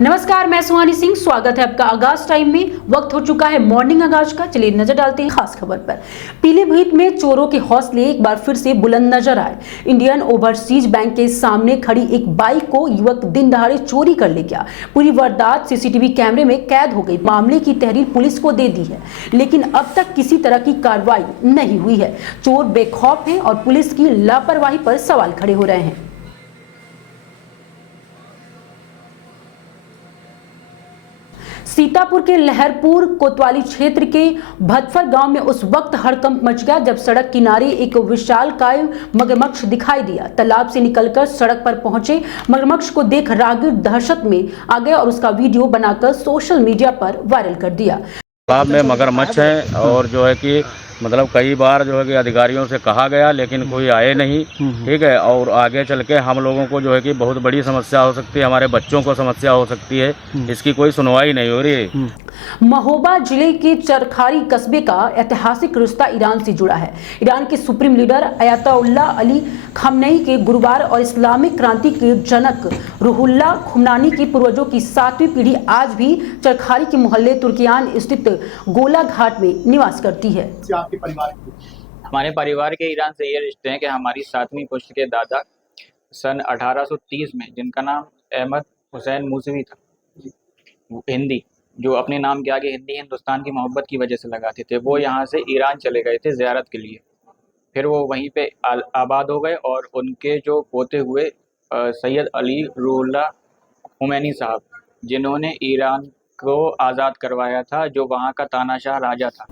नमस्कार, मैं सुहानी सिंह। स्वागत है आपका आगाज टाइम में। वक्त हो चुका है मॉर्निंग आगाज का। चलिए नजर डालते हैं खास खबर पर। पीलीभीत में चोरों के हौसले एक बार फिर से बुलंद नजर आए। इंडियन ओवरसीज बैंक के सामने खड़ी एक बाइक को युवक दिन दहाड़े चोरी कर ले गया। पूरी वारदात सीसीटीवी कैमरे में कैद हो गई। मामले की तहरीर पुलिस को दे दी है, लेकिन अब तक किसी तरह की कार्रवाई नहीं हुई है। चोर बेखौफ हैं और पुलिस की लापरवाही पर सवाल खड़े हो रहे हैं। सीतापुर के लहरपुर कोतवाली क्षेत्र के भतफर गांव में उस वक्त हड़कंप मच गया जब सड़क किनारे एक विशालकाय मगरमच्छ दिखाई दिया। तालाब से निकलकर सड़क पर पहुंचे मगरमच्छ को देख राहगीर दहशत में आ गए और उसका वीडियो बनाकर सोशल मीडिया पर वायरल कर दिया। तालाब में मगरमच्छ है और जो है कि मतलब कई बार जो है कि अधिकारियों से कहा गया लेकिन कोई आए नहीं। ठीक है, और आगे चल के हम लोगों को जो है कि बहुत बड़ी समस्या हो सकती है, हमारे बच्चों को समस्या हो सकती है। इसकी कोई सुनवाई नहीं हो रही है। महोबा जिले के चरखारी कस्बे का ऐतिहासिक रिश्ता ईरान से जुड़ा है। ईरान के सुप्रीम लीडर अयातुल्लाह अली खamenei के गुरुवार और इस्लामिक क्रांति के जनक रूहुल्लाह खुमनानी के पूर्वजों की 7वीं पीढ़ी आज भी चरखारी के मोहल्ले तुर्कियान स्थित गोला घाट में निवास करती है। हमारे परिवार के ईरान से ये रिश्ते हैं कि हमारी 7वीं पुश्त के दादा सन 1830 में, जिनका नाम अहमद हुसैन मूसवी था, हिंदी, जो अपने नाम के आगे हिंदी हिंदुस्तान की मोहब्बत की वजह से लगाते थे, वो यहाँ से ईरान चले गए थे ज़ियारत के लिए। फिर वो वहीं पे आबाद हो गए और उनके जो पोते हुए सैयद अली रूहुल्लाह खुमैनी साहब, जिन्होंने ईरान को आज़ाद करवाया था, जो वहाँ का तानाशाह राजा था।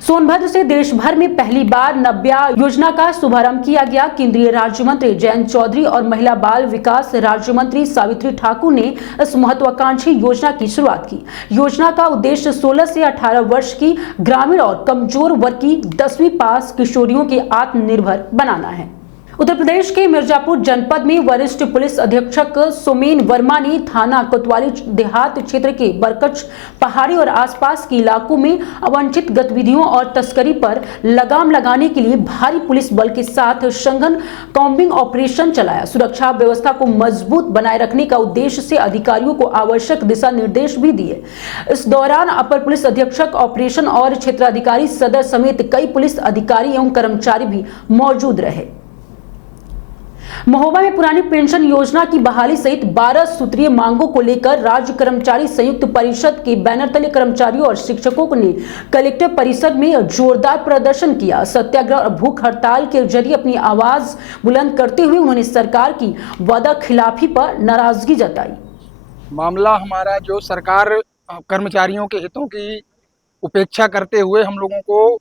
सोनभद्र से देश भर में पहली बार नव्या योजना का शुभारंभ किया गया। केंद्रीय राज्य मंत्री जयंत चौधरी और महिला बाल विकास राज्य मंत्री सावित्री ठाकुर ने इस महत्वाकांक्षी योजना की शुरुआत की। योजना का उद्देश्य 16 से 18 वर्ष की ग्रामीण और कमजोर वर्ग की 10वीं पास किशोरियों के आत्मनिर्भर बनाना है। उत्तर प्रदेश के मिर्जापुर जनपद में वरिष्ठ पुलिस अधीक्षक सोमेन वर्मा ने थाना कोतवाली देहात क्षेत्र के बरकच्छ पहाड़ी और आसपास के इलाकों में अवांछित गतिविधियों और तस्करी पर लगाम लगाने के लिए भारी पुलिस बल के साथ सघन कॉम्बिंग ऑपरेशन चलाया। सुरक्षा व्यवस्था को मजबूत बनाए रखने का उद्देश्य से अधिकारियों को आवश्यक दिशा निर्देश भी दिए। इस दौरान अपर पुलिस अधीक्षक ऑपरेशन और क्षेत्राधिकारी सदर समेत कई पुलिस अधिकारी एवं कर्मचारी भी मौजूद रहे। महोबा में पुरानी पेंशन योजना की बहाली सहित 12 सूत्रीय मांगों को लेकर राज्य कर्मचारी संयुक्त परिषद के बैनर तले कर्मचारियों और शिक्षकों ने कलेक्टर परिसर में जोरदार प्रदर्शन किया। सत्याग्रह और भूख हड़ताल के जरिए अपनी आवाज बुलंद करते हुए उन्होंने सरकार की वादा खिलाफी पर नाराजगी जताई। मामला हमारा जो सरकार कर्मचारियों के हितों की उपेक्षा करते हुए हम लोगों को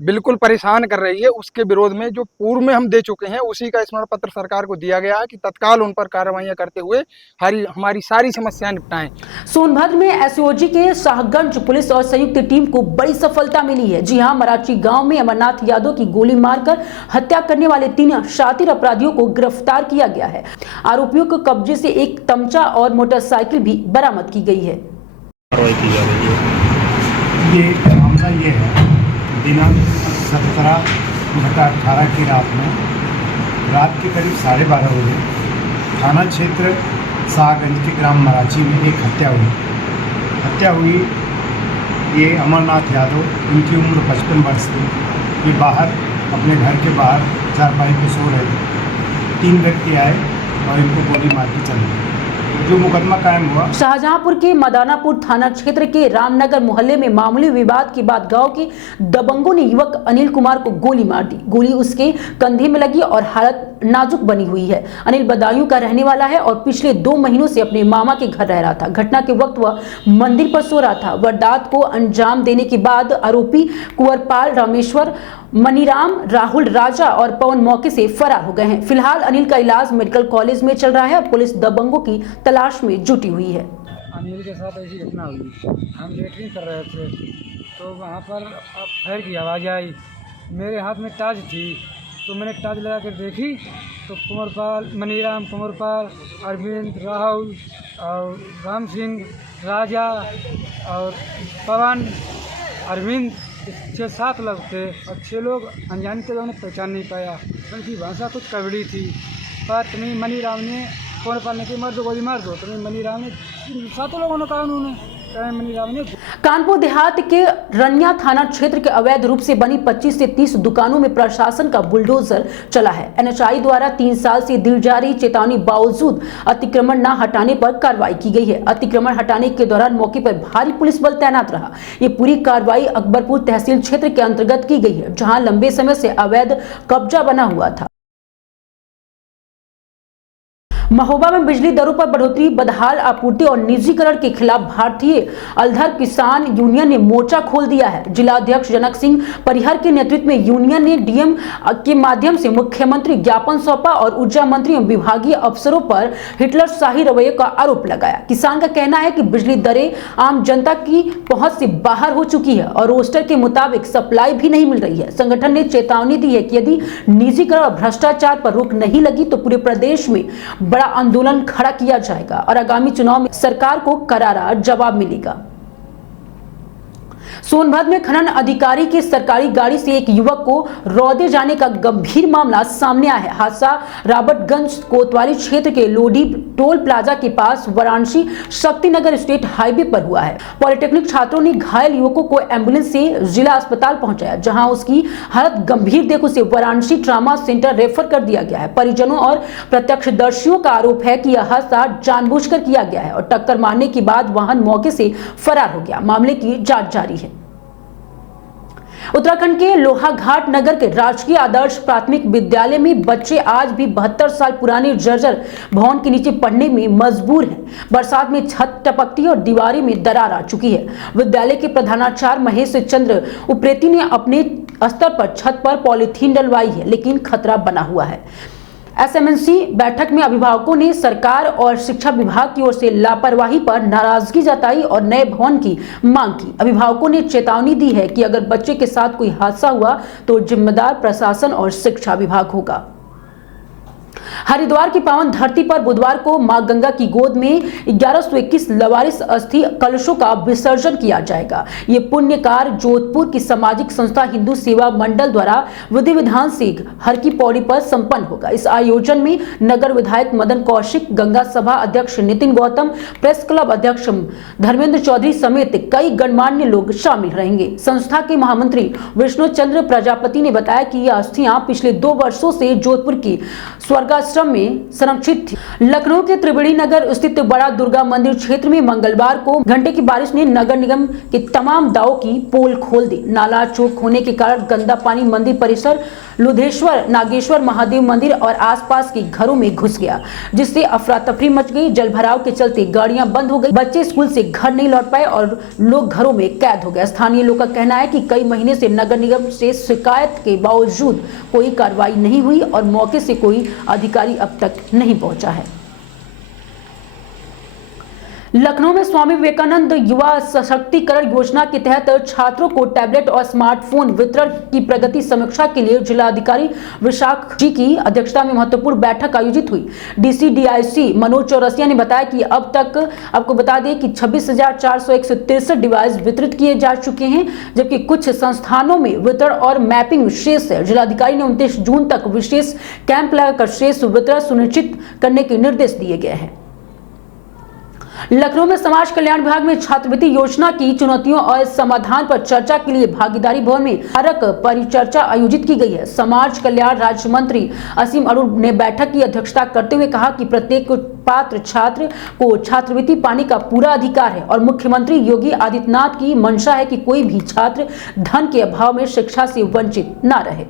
बिल्कुल परेशान कर रही है, उसके विरोध में जो पूर्व में हम दे चुके हैं उसी का स्मरण पत्र सरकार को दिया गया है कि तत्काल उन पर कार्रवाइयां करते हुए हमारी सारी समस्याएं निपटाएं। सोनभद्र में एसओजी के शाहगंज पुलिस और संयुक्त टीम को बड़ी सफलता मिली है। जी हां, मराची गांव में अमरनाथ यादव की गोली मारकर हत्या करने वाले 3 शातिर अपराधियों को गिरफ्तार किया गया है। आरोपियों को कब्जे से एक तमचा और मोटरसाइकिल भी बरामद की गई है। ये है दिनांक 17/18 की रात के करीब 12:30 बजे थाना क्षेत्र शाहगंज के ग्राम मराची में एक हत्या हुई। ये अमरनाथ यादव, इनकी उम्र 55 वर्ष थी। ये बाहर अपने घर के बाहर चारपाई पे सो रहे थे। 3 व्यक्ति आए और इनको गोली मार के चले गए। जो मुकदमा कायम हुआ। शाहजहांपुर के मदानापुर थाना क्षेत्र के रामनगर मोहल्ले में मामूली विवाद के बाद गांव के दबंगों ने युवक अनिल कुमार को गोली मार दी। गोली उसके कंधे में लगी और हालत नाजुक बनी हुई है। अनिल बदायूं का रहने वाला है और पिछले 2 महीनों से अपने मामा के घर रह रहा था। घटना के वक्त वह मंदिर पर सो रहा था। वारदात को अंजाम देने के बाद आरोपी कुंवरपाल, रामेश्वर, मनीराम, राहुल, राजा और पवन मौके से फरार हो गए हैं। फिलहाल अनिल का इलाज मेडिकल कॉलेज में चल रहा है और पुलिस दबंगों की तलाश में जुटी हुई है। अनिल के साथ ऐसी घटना हुई, हम लेटरिन कर रहे थे तो वहाँ पर फायर की आवाज़ आई। मेरे हाथ में टार्च थी तो मैंने टार्च लगा कर देखी तो कुंवरपाल, मनीराम, कुंवरपाल, अरविंद, राहुल और राम सिंह, राजा और पवन, अरविंद, 6-7 लोग थे और 6 लोग अनजाने थे, उन्हें पहचान नहीं पाया। उनकी भाषा कुछ कबड़ी थी। पत्नी मनीराम ने फोन पर नहीं कि मार दो गोली मार दो, तो मनी राम ने 7 लोगों ने कहा, उन्होंने मनी राम ने। कानपुर देहात के रनिया थाना क्षेत्र के अवैध रूप से बनी 25 से 30 दुकानों में प्रशासन का बुलडोजर चला है। एनएचआई द्वारा 3 साल से दी जा रही चेतावनी बावजूद अतिक्रमण न हटाने पर कार्रवाई की गई है। अतिक्रमण हटाने के दौरान मौके पर भारी पुलिस बल तैनात रहा। ये पूरी कार्रवाई अकबरपुर तहसील क्षेत्र के अंतर्गत की गई है, जहां लंबे समय से अवैध कब्जा बना हुआ था। महोबा में बिजली दरों पर बढ़ोतरी, बदहाल आपूर्ति और निजीकरण के खिलाफ भारतीय अल्धर किसान यूनियन ने मोर्चा खोल दिया है। जिला अध्यक्ष जनक सिंह परिहर के नेतृत्व में यूनियन ने डीएम के माध्यम से मुख्यमंत्री ज्ञापन सौंपा और ऊर्जा मंत्री एवं विभागीय अफसरों पर हिटलर शाही रवैये का आरोप लगाया। किसान का कहना है कि बिजली दरें आम जनता की पहुंच से बाहर हो चुकी है और रोस्टर के मुताबिक सप्लाई भी नहीं मिल रही है। संगठन ने चेतावनी दी है कि यदि निजीकरण और भ्रष्टाचार पर रोक नहीं लगी तो पूरे प्रदेश में बड़ा आंदोलन खड़ा किया जाएगा और आगामी चुनाव में सरकार को करारा जवाब मिलेगा। सोनभद्र में खनन अधिकारी की सरकारी गाड़ी से एक युवक को रौदे जाने का गंभीर मामला सामने आया है। हादसा राबर्टगंज कोतवाली क्षेत्र के लोडी टोल प्लाजा के पास वाराणसी शक्तिनगर स्टेट हाईवे पर हुआ है। पॉलिटेक्निक छात्रों ने घायल युवकों को एम्बुलेंस से जिला अस्पताल पहुंचाया, जहां उसकी हालत गंभीर देखने से वाराणसी ट्रामा सेंटर रेफर कर दिया गया है। परिजनों और प्रत्यक्षदर्शियों का आरोप है कि यह हादसा जानबूझकर किया गया है और टक्कर मारने के बाद वाहन मौके से फरार हो गया। मामले की जांच जारी है। उत्तराखंड के लोहाघाट नगर के राजकीय आदर्श प्राथमिक विद्यालय में बच्चे आज भी 72 साल पुराने जर्जर भवन के नीचे पढ़ने में मजबूर हैं। बरसात में छत टपकती और दीवारें में दरार आ चुकी है। विद्यालय के प्रधानाचार्य महेश चंद्र उप्रेती ने अपने स्तर पर छत पर पॉलीथीन डलवाई है, लेकिन खतरा बना हुआ है। एसएमएनसी बैठक में अभिभावकों ने सरकार और शिक्षा विभाग की ओर से लापरवाही पर नाराजगी जताई और नए भवन की मांग की। अभिभावकों ने चेतावनी दी है कि अगर बच्चे के साथ कोई हादसा हुआ तो जिम्मेदार प्रशासन और शिक्षा विभाग होगा। हरिद्वार की पावन धरती पर बुधवार को मां गंगा की गोद में 1121 लवारिस अस्थि कलशों का विसर्जन किया जाएगा। ये पुण्य कार्य जोधपुर की सामाजिक संस्था हिंदू सेवा मंडल द्वारा विधि विधान से हर की पौड़ी पर संपन्न होगा। इस आयोजन में नगर विधायक मदन कौशिक, गंगा सभा अध्यक्ष नितिन गौतम, प्रेस क्लब अध्यक्ष धर्मेंद्र चौधरी समेत कई गणमान्य लोग शामिल रहेंगे। संस्था के महामंत्री विष्णु चंद्र प्रजापति ने बताया कि ये अस्थियां पिछले 2 वर्षों से जोधपुर की स्वर्गाश्रम में संरक्षित थी। लखनऊ के त्रिवेणी नगर स्थित बड़ा दुर्गा मंदिर क्षेत्र में मंगलवार को घंटे की बारिश ने नगर निगम के तमाम दावों की पोल खोल दी। नाला चौक होने के कारण गंदा पानी मंदिर परिसर, लुधेश्वर, नागेश्वर महादेव मंदिर और आसपास के घरों में घुस गया, जिससे अफरा तफरी मच गई। जलभराव के चलते गाड़ियां बंद हो गई, बच्चे स्कूल से घर नहीं लौट पाए और लोग घरों में कैद हो गए। स्थानीय लोग का कहना है कि कई महीने से नगर निगम से शिकायत के बावजूद कोई कार्रवाई नहीं हुई और मौके से कोई अधिकारी अब तक नहीं पहुंचा है। लखनऊ में स्वामी विवेकानंद युवा सशक्तिकरण योजना के तहत छात्रों को टैबलेट और स्मार्टफोन वितरण की प्रगति समीक्षा के लिए जिलाधिकारी विशाख जी की अध्यक्षता में महत्वपूर्ण बैठक आयोजित हुई। डीसी मनोज चौरसिया ने बताया कि अब तक आपको बता दें कि 26,463 डिवाइस वितरित किए जा चुके हैं, जबकि कुछ संस्थानों में वितरण और मैपिंग शेष है। जिलाधिकारी ने 29 जून तक विशेष कैंप लगाकर शेष वितरण सुनिश्चित करने के निर्देश दिए गए हैं। लखनऊ में समाज कल्याण विभाग में छात्रवृत्ति योजना की चुनौतियों और समाधान पर चर्चा के लिए भागीदारी भवन में कारक परिचर्चा आयोजित की गई है। समाज कल्याण राज्य मंत्री असीम अरुण ने बैठक की अध्यक्षता करते हुए कहा कि प्रत्येक पात्र छात्र को छात्रवृत्ति पाने का पूरा अधिकार है और मुख्यमंत्री योगी आदित्यनाथ की मंशा है कि कोई भी छात्र धन के अभाव में शिक्षा से वंचित न रहे।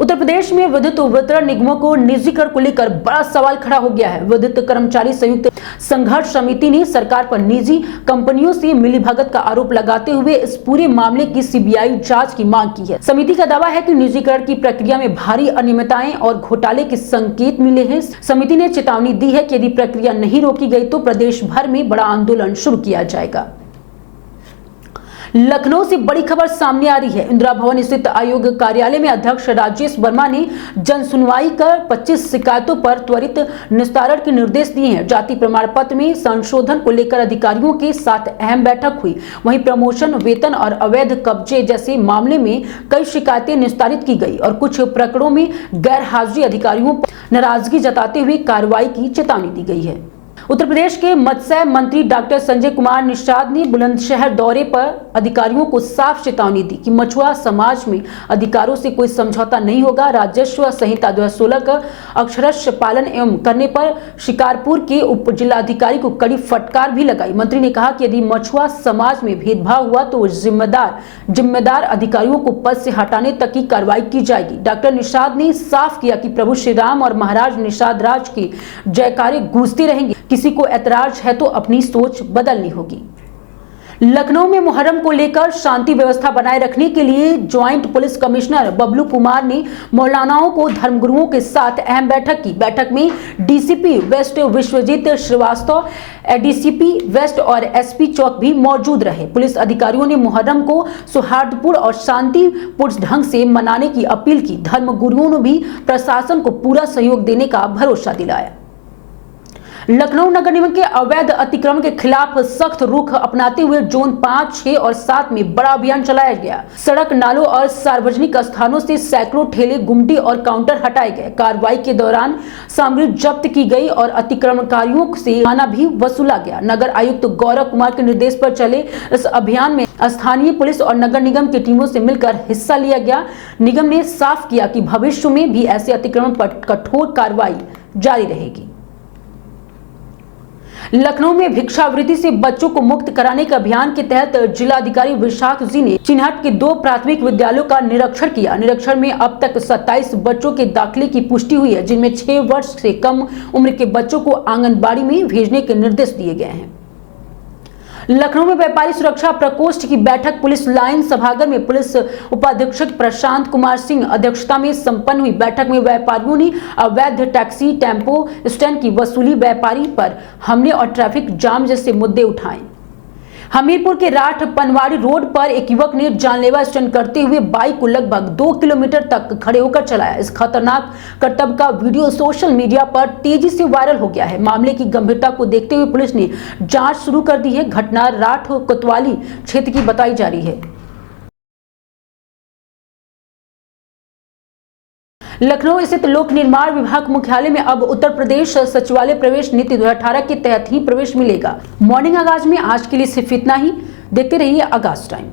उत्तर प्रदेश में विद्युत वितरण निगमों को निजीकरण को लेकर बड़ा सवाल खड़ा हो गया है। विद्युत कर्मचारी संयुक्त संघर्ष समिति ने सरकार पर निजी कंपनियों से मिलीभगत का आरोप लगाते हुए इस पूरे मामले की सीबीआई जांच की मांग की है। समिति का दावा है कि निजीकरण की प्रक्रिया में भारी अनियमितताएं और घोटाले के संकेत मिले हैं। समिति ने चेतावनी दी है कि यदि प्रक्रिया नहीं रोकी गई तो प्रदेश भर में बड़ा आंदोलन शुरू किया जाएगा। लखनऊ से बड़ी खबर सामने आ रही है। इंदिरा भवन स्थित आयोग कार्यालय में अध्यक्ष राजेश वर्मा ने जन सुनवाई कर 25 शिकायतों पर त्वरित निस्तारण के निर्देश दिए हैं। जाति प्रमाण पत्र में संशोधन को लेकर अधिकारियों के साथ अहम बैठक हुई। वहीं प्रमोशन, वेतन और अवैध कब्जे जैसे मामले में कई शिकायतें निस्तारित की गई और कुछ प्रकरणों में गैर हाजिरी अधिकारियों पर नाराजगी जताते हुए कार्रवाई की चेतावनी दी गई है। उत्तर प्रदेश के मत्स्य मंत्री डॉक्टर संजय कुमार निषाद ने बुलंदशहर दौरे पर अधिकारियों को साफ चेतावनी दी कि मछुआ समाज में अधिकारों से कोई समझौता नहीं होगा। राजस्व संहिता 2016 का अक्षरशः पालन एवं करने पर शिकारपुर के उप जिलाधिकारी को कड़ी फटकार भी लगाई। मंत्री ने कहा कि यदि मछुआ समाज में भेदभाव हुआ तो जिम्मेदार अधिकारियों को पद से हटाने तक की कार्रवाई की जाएगी। डॉक्टर निषाद ने साफ किया कि प्रभु श्री राम और महाराज निषाद राज की जयकारे गूंजती रहेंगी। किसी को ऐतराज है तो अपनी सोच बदलनी होगी। लखनऊ में मुहर्रम को लेकर शांति व्यवस्था बनाए रखने के लिए joint police commissioner Bablu Kumar ने मौलानाओं को धर्मगुरुओं के साथ अहम बैठक की। बैठक में DCP west Vishwajit Srivastava, ADCP west और एसपी चौक भी मौजूद रहे। पुलिस अधिकारियों ने मुहर्रम को सौहार्दपूर्ण और शांतिपूर्ण ढंग से मनाने की अपील की। धर्मगुरुओं ने भी प्रशासन को पूरा सहयोग देने का भरोसा दिलाया। लखनऊ नगर निगम के अवैध अतिक्रमण के खिलाफ सख्त रुख अपनाते हुए जोन 5, 6 और 7 में बड़ा अभियान चलाया गया। सड़क, नालों और सार्वजनिक स्थानों से सैकड़ों ठेले, गुमटी और काउंटर हटाए गए। कार्रवाई के दौरान सामग्री जब्त की गई और अतिक्रमणकारियों से जुर्माना भी वसूला गया। नगर आयुक्त गौरव कुमार के निर्देश पर चले इस अभियान में स्थानीय पुलिस और नगर निगम की टीमों से मिलकर हिस्सा लिया गया। निगम ने साफ किया कि भविष्य में भी ऐसे अतिक्रमण पर कठोर कार्रवाई जारी रहेगी। लखनऊ में भिक्षावृत्ति से बच्चों को मुक्त कराने के अभियान के तहत जिलाधिकारी विशाख जी ने चिन्हट के 2 प्राथमिक विद्यालयों का निरीक्षण किया। निरीक्षण में अब तक 27 बच्चों के दाखिले की पुष्टि हुई है, जिनमें 6 वर्ष से कम उम्र के बच्चों को आंगनबाड़ी में भेजने के निर्देश दिए गए हैं। लखनऊ में व्यापारी सुरक्षा प्रकोष्ठ की बैठक पुलिस लाइन सभागार में पुलिस उपाधीक्षक प्रशांत कुमार सिंह अध्यक्षता में संपन्न हुई। बैठक में व्यापारियों ने अवैध टैक्सी, टेम्पो स्टैंड की वसूली, व्यापारी पर हमले और ट्रैफिक जाम जैसे मुद्दे उठाए। हमीरपुर के राठ पनवाड़ी रोड पर एक युवक ने जानलेवा स्टंट करते हुए बाइक को लगभग 2 किलोमीटर तक खड़े होकर चलाया। इस खतरनाक करतब का वीडियो सोशल मीडिया पर तेजी से वायरल हो गया है। मामले की गंभीरता को देखते हुए पुलिस ने जांच शुरू कर दी है। घटना राठ कोतवाली क्षेत्र की बताई जा रही है। लखनऊ स्थित लोक निर्माण विभाग मुख्यालय में अब उत्तर प्रदेश सचिवालय प्रवेश नीति 2018 के तहत ही प्रवेश मिलेगा। मॉर्निंग आगाज में आज के लिए सिर्फ इतना ही। देखते रहिए आगाज टाइम।